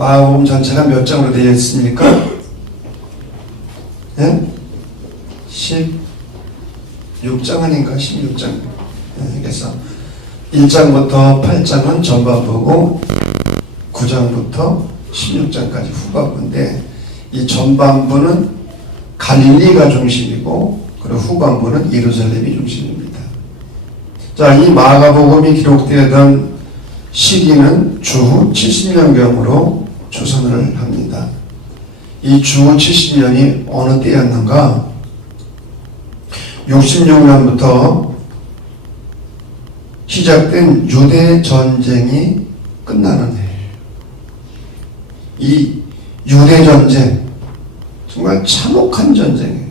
마가복음 전체가 몇 장으로 되어 있습니까? 예? 16장 아닌가? 16장. 예, 그래서 1장부터 8장은 전반부고 9장부터 16장까지 후반부인데, 이 전반부는 갈릴리가 중심이고 그리고 후반부는 예루살렘이 중심입니다. 자, 이 마가복음이 기록되던 시기는 주후 70년경으로 추산을 합니다. 이 주후 70년이 어느 때였는가? 66년부터 시작된 유대 전쟁이 끝나는 해예요. 이 유대 전쟁, 정말 참혹한 전쟁이에요.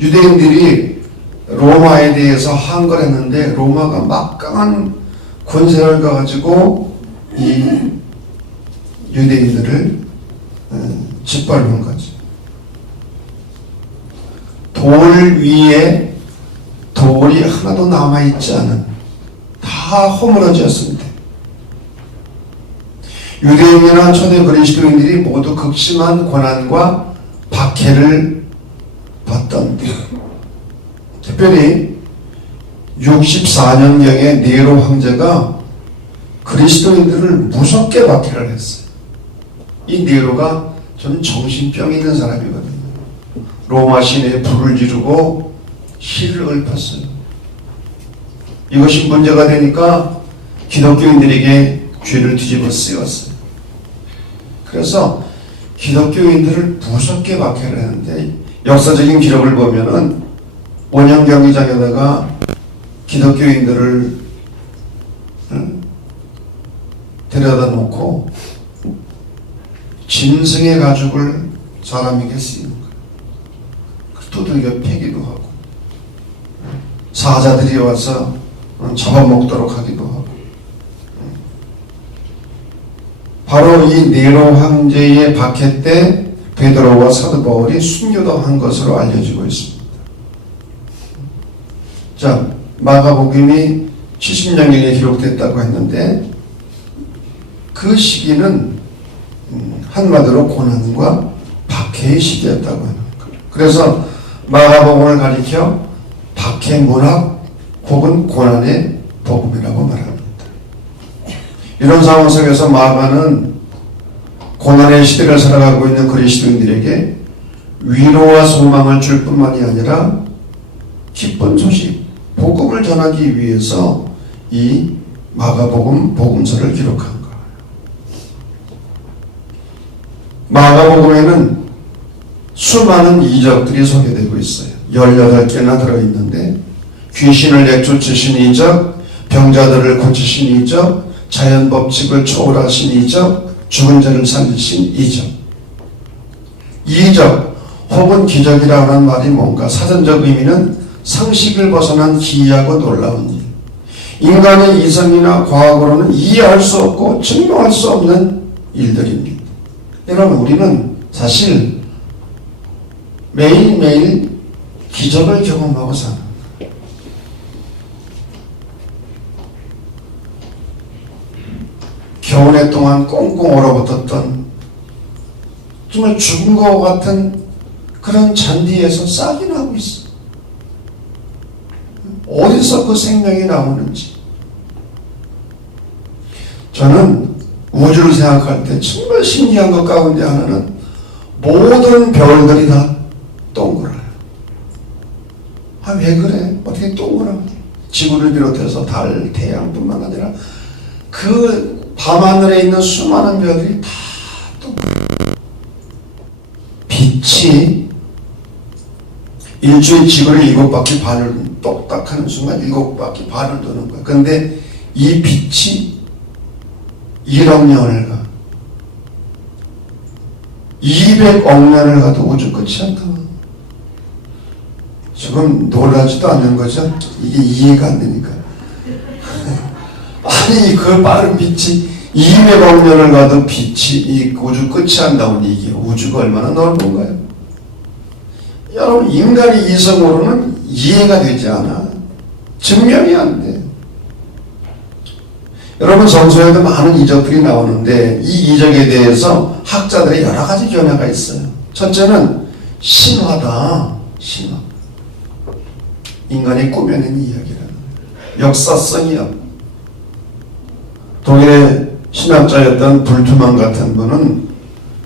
유대인들이 로마에 대해서 항거를 했는데 로마가 막강한 권세를 가지고 이 유대인들을 짓밟은 거죠. 돌 위에 돌이 하나도 남아있지 않은, 다 허물어졌습니다. 유대인이나 초대 그리스도인들이 모두 극심한 고난과 박해를 받던 때, 특별히 64년경에 네로 황제가 그리스도인들을 무섭게 박해를 했어요. 이 네로가 좀 정신병이 있는 사람이거든요. 로마 시내에 불을 지르고 실을 읊었어요. 이것이 문제가 되니까 기독교인들에게 죄를 뒤집어 쓰였어요. 그래서 기독교인들을 무섭게 박해를 했는데, 역사적인 기록을 보면은 원형 경기장에다가 기독교인들을 데려다 놓고 짐승의 가죽을 사람에게 쓰이는 거예요. 두들겨 패기도 하고, 사자들이 와서 잡아먹도록 하기도 하고. 바로 이 네로 황제의 박해 때 베드로와 사도 바울이 순교도 것으로 알려지고 있습니다. 자, 마가복음이 70년경에 기록됐다고 했는데, 그 시기는 한마디로 고난과 박해의 시기였다고 하는 거예요. 그래서 마가복음을 가리켜 박해 문학 혹은 고난의 복음이라고 말합니다. 이런 상황 속에서 마가는 고난의 시대를 살아가고 있는 그리스도인들에게 위로와 소망을 줄 뿐만이 아니라 기쁜 소식, 복음을 전하기 위해서 이 마가복음 복음서를 기록한 거예요. 마가복음에는 수많은 이적들이 소개되고 있어요. 18개나 들어있는데, 귀신을 내쫓으신 이적, 병자들을 고치신 이적, 자연 법칙을 초월하신 이적, 죽은 자를 살리신 이적. 이적 혹은 기적이라 하는 말이 뭔가? 사전적 의미는 상식을 벗어난 기이하고 놀라운 일, 인간의 이성이나 과학으로는 이해할 수 없고 증명할 수 없는 일들입니다. 여러분, 우리는 사실 매일매일 기적을 경험하고 사는 거예요. 겨우내 동안 꽁꽁 얼어붙었던 정말 죽은 것 같은 그런 잔디에서 싹이 나고 있어. 어디서 그 생명이 나오는지. 저는 우주를 생각할 때 정말 신기한 것 가운데 하나는 모든 별들이 다 동그라요. 아, 왜 그래? 어떻게 동그라요? 지구를 비롯해서 달, 태양뿐만 아니라 그 밤하늘에 있는 수많은 별들이 다 동그라요. 빛이 일주일 지구를 7바퀴 반을 똑딱하는 순간 7바퀴 반을 도는 거야. 그런데 이 빛이 1억 년을 가, 200억 년을 가도 우주 끝이 안 나. 지금 놀라지도 않는 거죠? 이게 이해가 안 되니까. 아니, 그 빠른 빛이 200억 년을 가도 빛이 이 우주 끝이 안 나오니 이게 우주가 얼마나 넓은가요? 여러분, 인간의 이성으로는 이해가 되지 않아. 증명이 안 돼. 여러분 성서에도 많은 이적들이 나오는데 이 이적에 대해서 학자들의 여러 가지 견해가 있어요. 첫째는 신화다. 신화. 인간이 꾸며낸 이야기라는 역사성이요. 독일의 신학자였던 불트만 같은 분은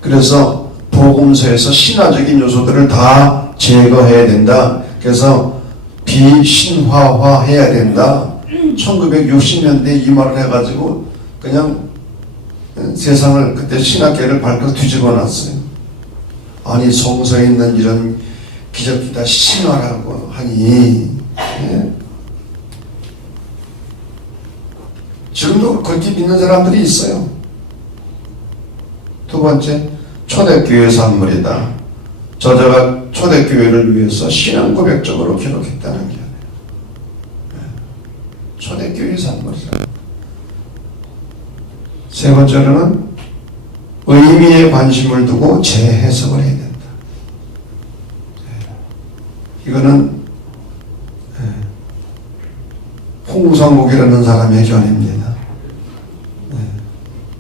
그래서 복음서에서 신화적인 요소들을 다 제거해야 된다. 그래서 비신화화해야 된다. 1960년대에 이 말을 해가지고 그냥 세상을 그때 신학계를 발칵 뒤집어 놨어요. 아니 성서에 있는 이런 기적이 다 신화라고 하니 예? 지금도 그렇게 믿는 사람들이 있어요. 두 번째, 초대교회 산물이다. 저자가 초대교회를 위해서 신앙 고백적으로 기록했다는 게 초대교회 산물이다. 세 번째로는 의미에 관심을 두고 재해석을 해야 된다. 이거는 홍성국이라는 사람의 견해입니다.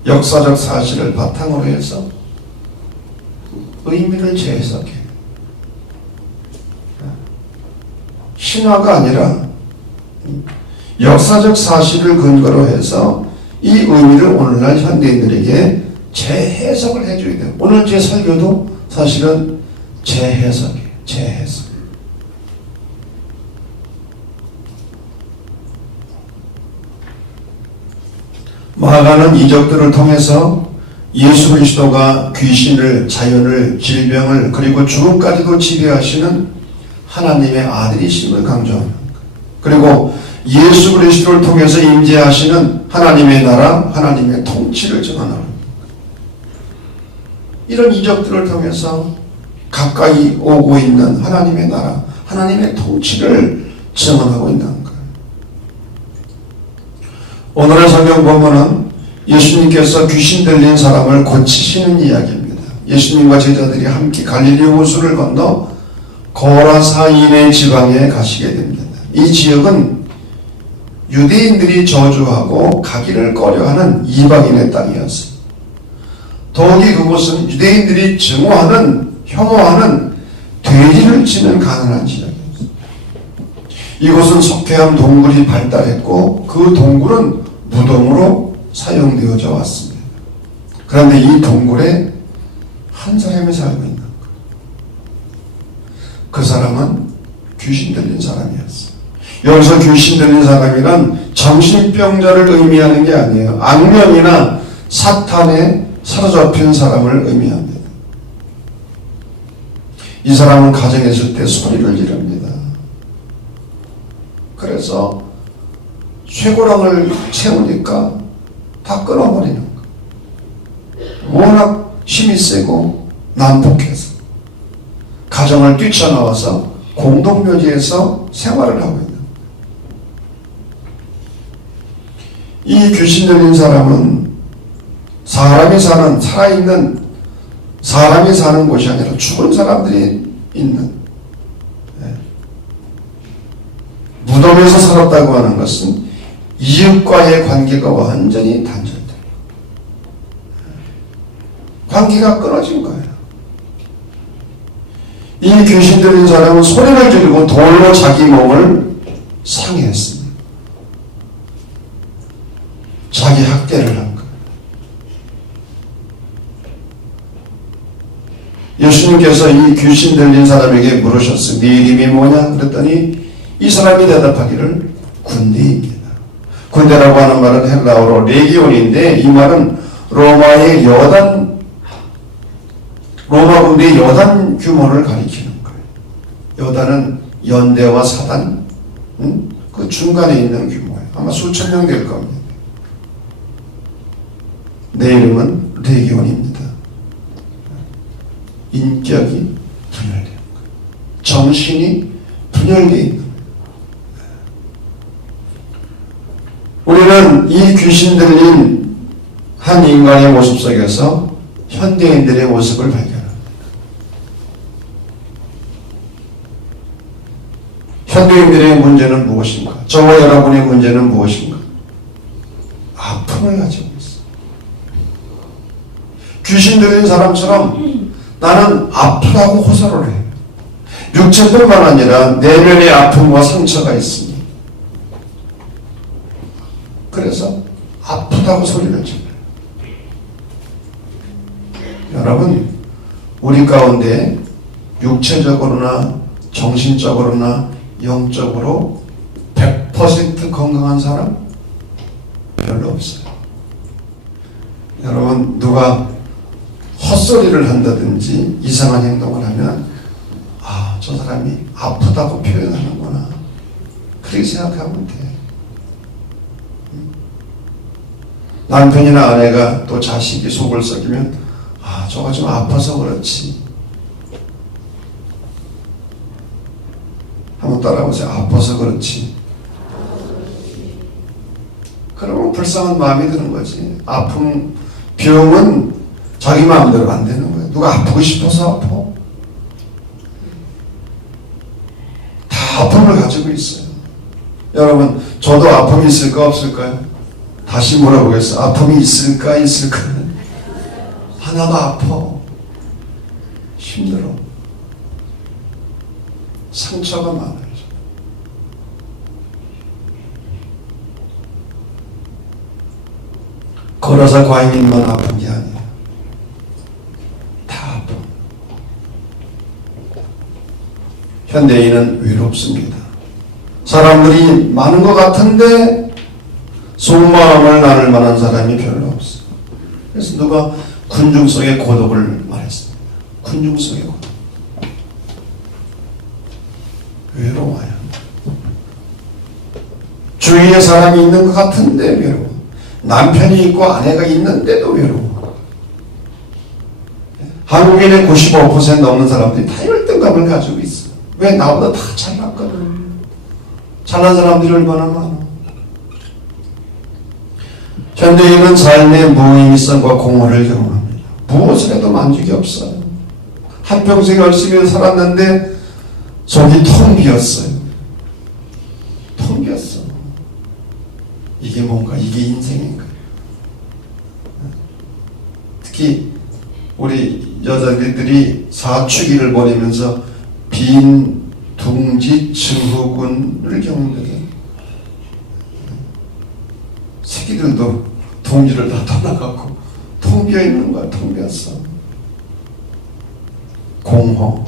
역사적 사실을 바탕으로 해서 의미를 재해석해. 신화가 아니라 역사적 사실을 근거로 해서 이 의미를 오늘날 현대인들에게 재해석을 해줘야 돼요. 오늘 제 설교도 사실은 재해석이에요. 재해석. 마가는 이적들을 통해서 예수 그리스도가 귀신을, 자연을, 질병을 그리고 죽음까지도 지배하시는 하나님의 아들이심을 강조합니다. 그리고 예수 그리스도를 통해서 임재하시는 하나님의 나라, 하나님의 통치를 전하는 이런 이적들을 통해서 가까이 오고 있는 하나님의 나라, 하나님의 통치를 증언하고 있는 거예요. 오늘의 성경 본문은 예수님께서 귀신 들린 사람을 고치시는 이야기입니다. 예수님과 제자들이 함께 갈릴리 호수를 건너 고라사인의 지방에 가시게 됩니다. 이 지역은 유대인들이 저주하고 가기를 꺼려하는 이방인의 땅이었습니다. 더욱이 그곳은 유대인들이 증오하는, 혐오하는 돼지를 치는 가난한 지역이었습니다. 이곳은 석회암 동굴이 발달했고 그 동굴은 무덤으로 사용되어져 왔습니다. 그런데 이 동굴에 한 사람이 살고 있는 거예요. 그 사람은 귀신 들린 사람이었어요. 여기서 귀신 들린 사람이란 정신병자를 의미하는 게 아니에요. 악령이나 사탄에 사로잡힌 사람을 의미합니다. 이 사람은 가정에 있을 때 소리를 지릅니다. 그래서 쇠고랑을 채우니까 다 끊어버리는 거예요. 워낙 힘이 세고 난폭해서 가정을 뛰쳐나와서 공동묘지에서 생활을 하고 있는 거예요. 이 귀신 들린 사람은 사람이 사는 곳이 아니라 죽은 사람들이 있는 무덤에서 살았다고 하는 것은 이웃과의 관계가 완전히 단절돼요. 관계가 끊어진 거예요. 이 귀신 들린 사람은 소리를 지르고 돌로 자기 몸을 상해했습니다. 자기 학대를 한 거예요. 예수님께서 이 귀신 들린 사람에게 물으셨어요. 네 이름이 뭐냐? 그랬더니 이 사람이 대답하기를 군대입니다. 군대라고 하는 말은 헬라어로 레기온인데 이 말은 로마의 로마 군대의 여단 규모를 가리키는 거예요. 여단은 연대와 사단, 그 중간에 있는 규모예요. 아마 수천 명 될 겁니다. 내 이름은 레기온입니다. 인격이 분열된 거예요. 정신이 분열되어 있는 거예요. 우리는 이 귀신 들린 한 인간의 모습 속에서 현대인들의 모습을 발견합니다. 현대인들의 문제는 무엇인가? 저와 여러분의 문제는 무엇인가? 아픔을 가지고 있어. 귀신 들린 사람처럼 나는 아프다고 호소를 해. 육체뿐만 아니라 내면의 아픔과 상처가 있으니 그래서 아프다고 소리를 질러요. 여러분, 우리 가운데 육체적으로나 정신적으로나 영적으로 100% 건강한 사람 별로 없어요. 여러분, 누가 헛소리를 한다든지 이상한 행동을 하면 아, 저 사람이 아프다고 표현하는구나, 그렇게 생각하면 돼. 남편이나 아내가 또 자식이 속을 썩이면 아, 저가 좀 아파서 그렇지. 한번 따라해보세요. 아파서 그렇지. 그러면 불쌍한 마음이 드는 거지. 아픔, 병은 자기 마음대로 안 되는 거예요. 누가 아프고 싶어서 아파. 다 아픔을 가지고 있어요. 여러분, 저도 아픔이 있을까 없을까요? 다시 물어보겠어요. 아픔이 있을까 있을까? 하나도 아파. 힘들어. 상처가 많아요. 걸어서 과잉인만 아픈 게 아니에요. 다 아파. 현대인은 외롭습니다. 사람들이 많은 것 같은데 속마음을 나눌 만한 사람이 별로 없어요. 그래서 누가 군중 속의 고독을 말했습니다. 군중 속의 고독. 외로워요. 주위에 사람이 있는 것 같은데 외로워. 남편이 있고 아내가 있는데도 외로워. 한국인의 95% 넘는 사람들이 다 열등감을 가지고 있어. 왜? 나보다 다 잘났거든. 잘난 사람들이 얼마나 많아. 현대인은 삶의 무의미성과 공허를 경험합니다. 무엇을 해도 만족이 없어요. 한평생 열심히 살았는데 속이 텅 비었어요. 텅 비었어. 이게 뭔가? 이게 인생인가? 특히 우리 여자들이 사춘기를 보내면서 빈 둥지 증후군을 겪는데 새끼들도 둥지를 다 떠나가고 텅 비어 있는 거야. 텅 비었어. 공허.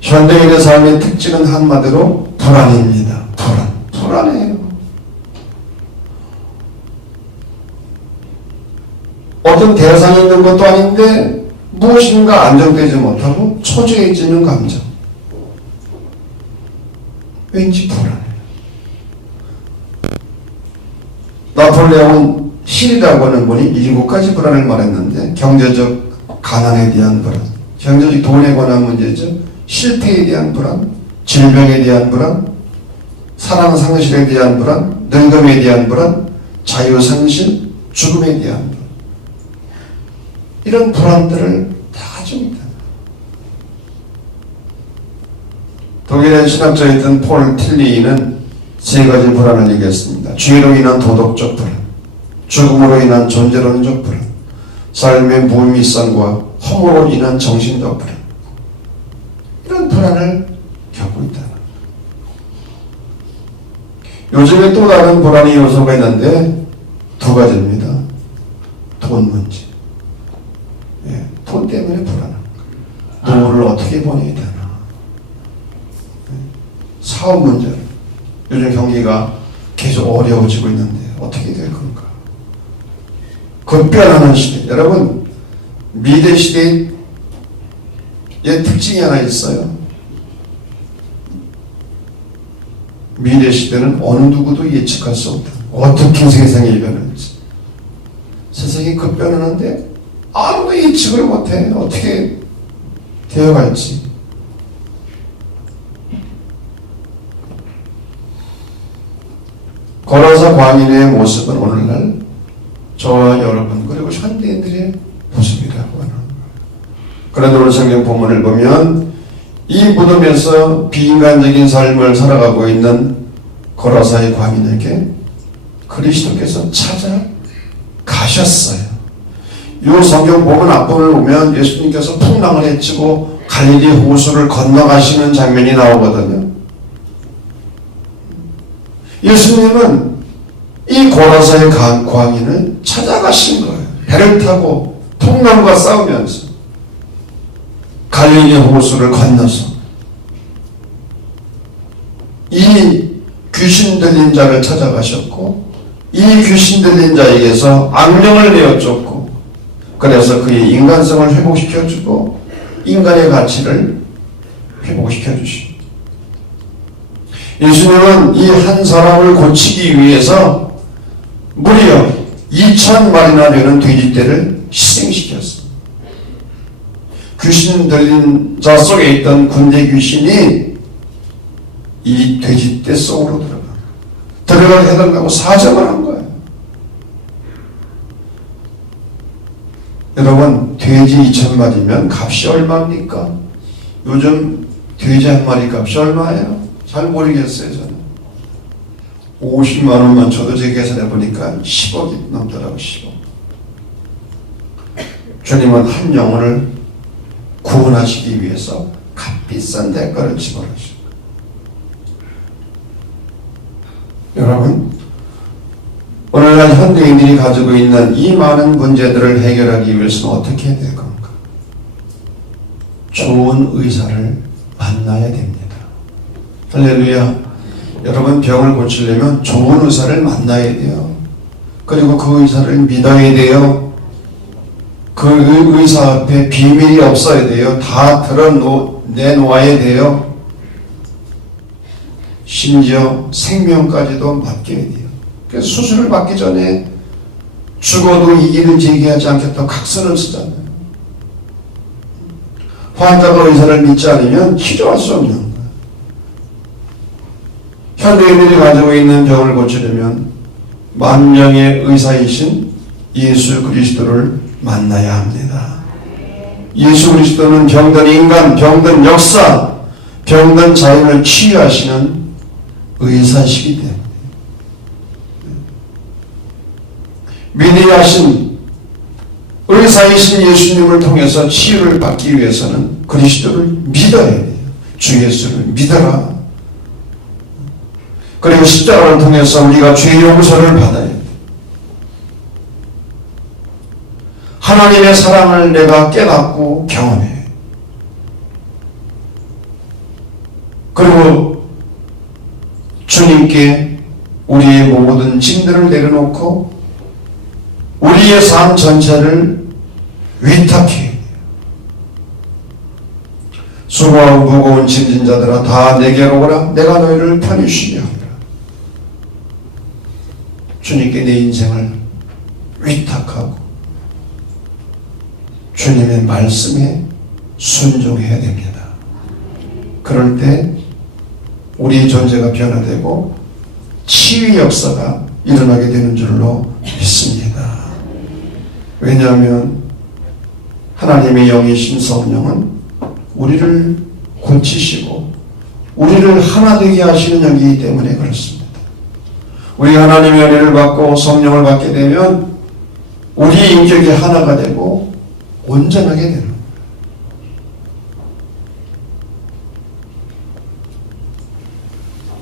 현대인의 삶의 특징은 한마디로 불안입니다. 불안해요. 어떤 대상이 있는 것도 아닌데 무엇인가 안정되지 못하고 초조해지는 감정. 왠지 불안해요. 나폴레옹은 힐이라고 하는 분이 7가지 불안을 말했는데 경제적 가난에 대한 불안, 경제적 돈에 관한 문제죠. 실패에 대한 불안, 질병에 대한 불안, 사랑 상실에 대한 불안, 늙음에 대한 불안, 자유 상실, 죽음에 대한 불안. 이런 불안들을 다 가지고 있다. 독일의 신학자였던 폴 틸리는 3가지 불안을 얘기했습니다. 죄로 인한 도덕적 불안, 죽음으로 인한 존재론적 불안, 삶의 무의미성과 허무로 인한 정신적 불안. 이런 불안을 겪고 있다. 요즘에 또 다른 불안의 요소가 있는데 2가지입니다. 돈 문제. 돈 때문에 불안한 거예요. 노후를 어떻게 보내야 되나. 사업 문제. 요즘 경기가 계속 어려워지고 있는데 어떻게 될 건가. 급변하는 시대. 여러분, 미래 시대의 특징이 하나 있어요. 미래 시대는 어느 누구도 예측할 수 없다. 어떻게 세상이 변할지. 세상이 급변하는데 아무도 예측을 못해. 어떻게 되어갈지. 걸어서 광인의 모습은 오늘날 저와 여러분 그리고 현대인들의 모습이라고 하는 거예요. 그런데 오늘 성경 본문을 보면 이 무덤에서 비인간적인 삶을 살아가고 있는 고라사의 광인에게 그리스도께서 찾아가셨어요. 이 성경 보면 앞부분을 보면 예수님께서 풍랑을 헤치고 갈릴리 호수를 건너가시는 장면이 나오거든요. 예수님은 이 고라사의 광인을 찾아가신 거예요. 배를 타고 풍랑과 싸우면서 갈릴리 호수를 건너서 이 귀신 들린 자를 찾아가셨고 이 귀신 들린 자에게서 악령을 내어쫓고 그래서 그의 인간성을 회복시켜주고 인간의 가치를 회복시켜주십니다. 예수님은 이 한 사람을 고치기 위해서 무려 2,000마리나 되는 돼지떼를 희생시켰습니다. 귀신 들린 자 속에 있던 군대 귀신이 이 돼지떼 속으로 들어가게 해달라고 사정을 한 거예요. 여러분, 돼지 2,000마리면 값이 얼마입니까? 요즘 돼지 한 마리 값이 얼마예요? 잘 모르겠어요, 저는. 50만 원만 줘도 제 계산해 보니까 10억이 넘더라고요, 10억. 주님은 한 영혼을 구원하시기 위해서 값비싼 대가를 지불하십니다. 여러분, 오늘날 현대인들이 가지고 있는 이 많은 문제들을 해결하기 위해서는 어떻게 해야 될 겁니까? 좋은 의사를 만나야 됩니다. 할렐루야. 여러분, 병을 고치려면 좋은 의사를 만나야 돼요. 그리고 그 의사를 믿어야 돼요. 그 의사 앞에 비밀이 없어야 돼요. 다 내놓아야 돼요. 심지어 생명까지도 맡겨야 돼요. 그래서 수술을 받기 전에 죽어도 이기는 제기하지 않겠다고 각서를 쓰잖아요. 환자가 의사를 믿지 않으면 치료할 수 없는 거예요. 현대인들이 가지고 있는 병을 고치려면 만명의 의사이신 예수 그리스도를 만나야 합니다. 예수 그리스도는 병든 인간, 병든 역사, 병든 자연을 치유하시는 의사시기 때문에 위대하신 의사이신 예수님을 통해서 치유를 받기 위해서는 그리스도를 믿어야 돼요. 주 예수를 믿어라. 그리고 십자가를 통해서 우리가 죄 용서를 받아야 돼요. 하나님의 사랑을 내가 깨닫고 경험해. 그리고 주님께 우리의 모든 짐들을 내려놓고 우리의 삶 전체를 위탁해. 수고하고 무거운 짐진 자들아 다 내게로 오라. 내가 너희를 편히 쉬게 하리라. 주님께 내 인생을 위탁하고 주님의 말씀에 순종해야 됩니다. 그럴 때 우리의 존재가 변화되고 치유의 역사가 일어나게 되는 줄로 믿습니다. 왜냐하면 하나님의 영이신 성령은 우리를 고치시고 우리를 하나 되게 하시는 영이기 때문에 그렇습니다. 우리가 하나님의 은혜를 받고 성령을 받게 되면 우리의 인격이 하나가 되고 온전하게 되는 거예요.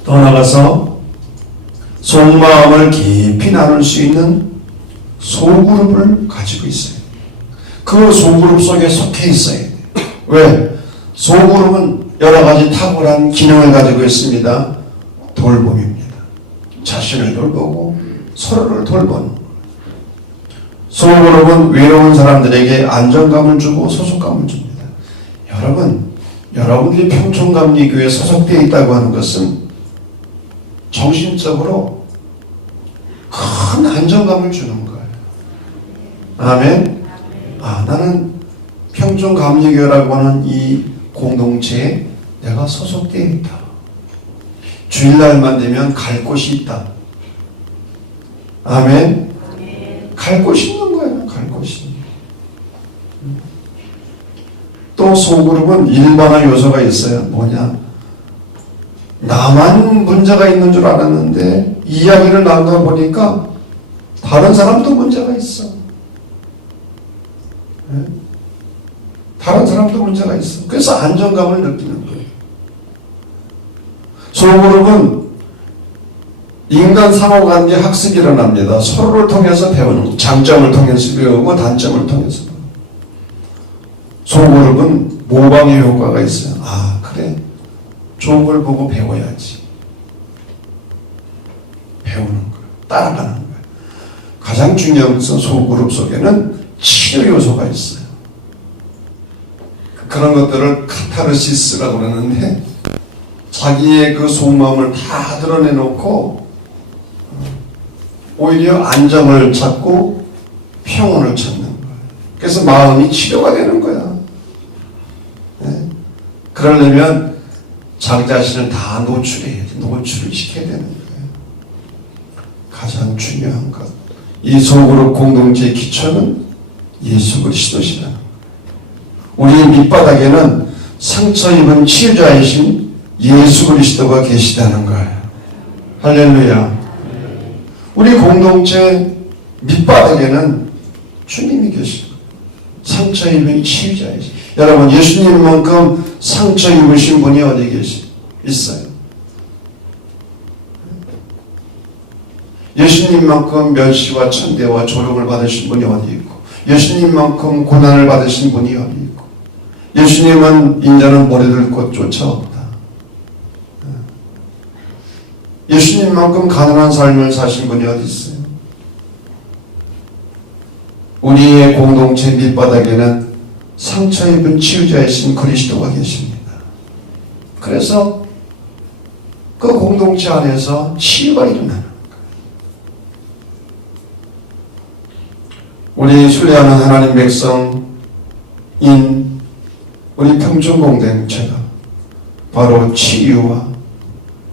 더 나아가서 속마음을 깊이 나눌 수 있는 소그룹을 가지고 있어요. 그 소그룹 속에 속해 있어야 돼요. 왜? 소그룹은 여러 가지 탁월한 기능을 가지고 있습니다. 돌봄입니다. 자신을 돌보고 서로를 돌보는. 소그룹은 외로운 사람들에게 안정감을 주고 소속감을 줍니다. 여러분들이 평촌감리교회에 소속되어 있다고 하는 것은 정신적으로 큰 안정감을 주는 거예요. 아멘. 나는 평촌감리교회라고 하는 이 공동체에 내가 소속되어 있다. 주일날만 되면 갈 곳이 있다. 아멘. 갈 곳이 있는 거예요. 갈 곳이. 또 소그룹은 일반화 요소가 있어요. 뭐냐? 나만 문제가 있는 줄 알았는데 이야기를 나누다 보니까 다른 사람도 문제가 있어. 네? 다른 사람도 문제가 있어. 그래서 안정감을 느끼는 거예요. 소그룹은 인간 상호관계 학습이 일어납니다. 서로를 통해서 배우는, 장점을 통해서 배우고 단점을 통해서. 소그룹은 모방의 효과가 있어요. 아, 그래. 좋은 걸 보고 배워야지. 배우는 거예요. 따라가는 거예요. 가장 중요한 것은 소그룹 속에는 치료 요소가 있어요. 그런 것들을 카타르시스라고 그러는데, 자기의 그 속마음을 다 드러내놓고 오히려 안정을 찾고 평온을 찾는 거예요. 그래서 마음이 치료가 되는 거야. 네? 그러려면 자기 자신을 다 노출해야 돼. 노출을 시켜야 되는 거예요. 가장 중요한 것. 이 소그룹 공동체의 기초는 예수 그리스도시라는 거예요. 우리의 밑바닥에는 상처 입은 치유자이신 예수 그리스도가 계시다는 거예요. 할렐루야. 우리 공동체 밑바닥에는 주님이 계시고 상처 입은 치유자이시. 여러분, 예수님만큼 상처 입으신 분이 어디 있어요? 예수님만큼 멸시와 천대와 조롱을 받으신 분이 어디 있고, 예수님만큼 고난을 받으신 분이 어디 있고, 예수님은 인자는 머리를 곧 쫓아온다. 예수님만큼 가난한 삶을 사신 분이 어디 있어요? 우리의 공동체 밑바닥에는 상처 입은 치유자이신 그리스도가 계십니다. 그래서 그 공동체 안에서 치유가 일어나는 거예요. 우리 순례하는 하나님 백성인 우리 평촌공동체가 바로 치유와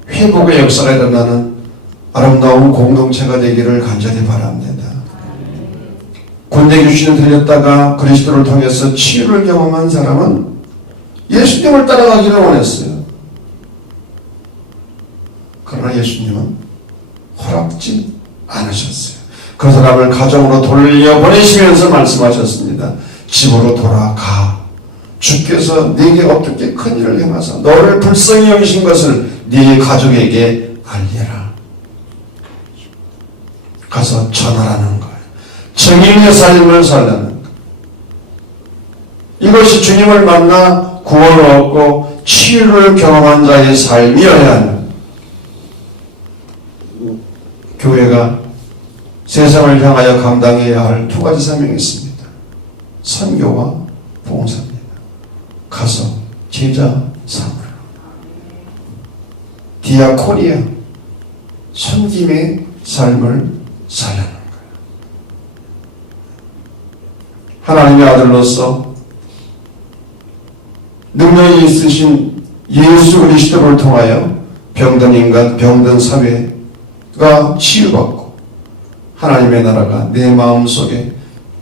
회복의 역사가 일어나는 아름다운 공동체가 되기를 간절히 바랍니다. 군대 교신을 들렸다가 그리스도를 통해서 치유를 경험한 사람은 예수님을 따라가기를 원했어요. 그러나 예수님은 허락지 않으셨어요. 그 사람을 가정으로 돌려보내시면서 말씀하셨습니다. 집으로 돌아가. 주께서 네게 어떻게 큰 일을 행하사 너를 불쌍히 여기신 것을 네 가족에게 알리라. 가서 전하라는 거예요. 정인의 삶을 살라는 거예요. 이것이 주님을 만나 구원을 얻고 치유를 경험한 자의 삶이어야 하는 교회가 세상을 향하여 감당해야 할 두 가지 사명이 있습니다. 선교와 봉사입니다. 가서 제자 삼으라. 디아코니아, 섬김의 삶을 살라는 거예요. 하나님의 아들로서 능력이 있으신 예수 그리스도를 통하여 병든 인간, 병든 사회가 치유받고 하나님의 나라가 내 마음속에,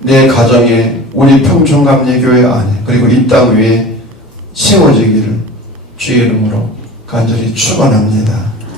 내 가정에, 우리 평촌감리교회 안에, 그리고 이 땅 위에 세워지기를 주의 이름으로 간절히 축원합니다.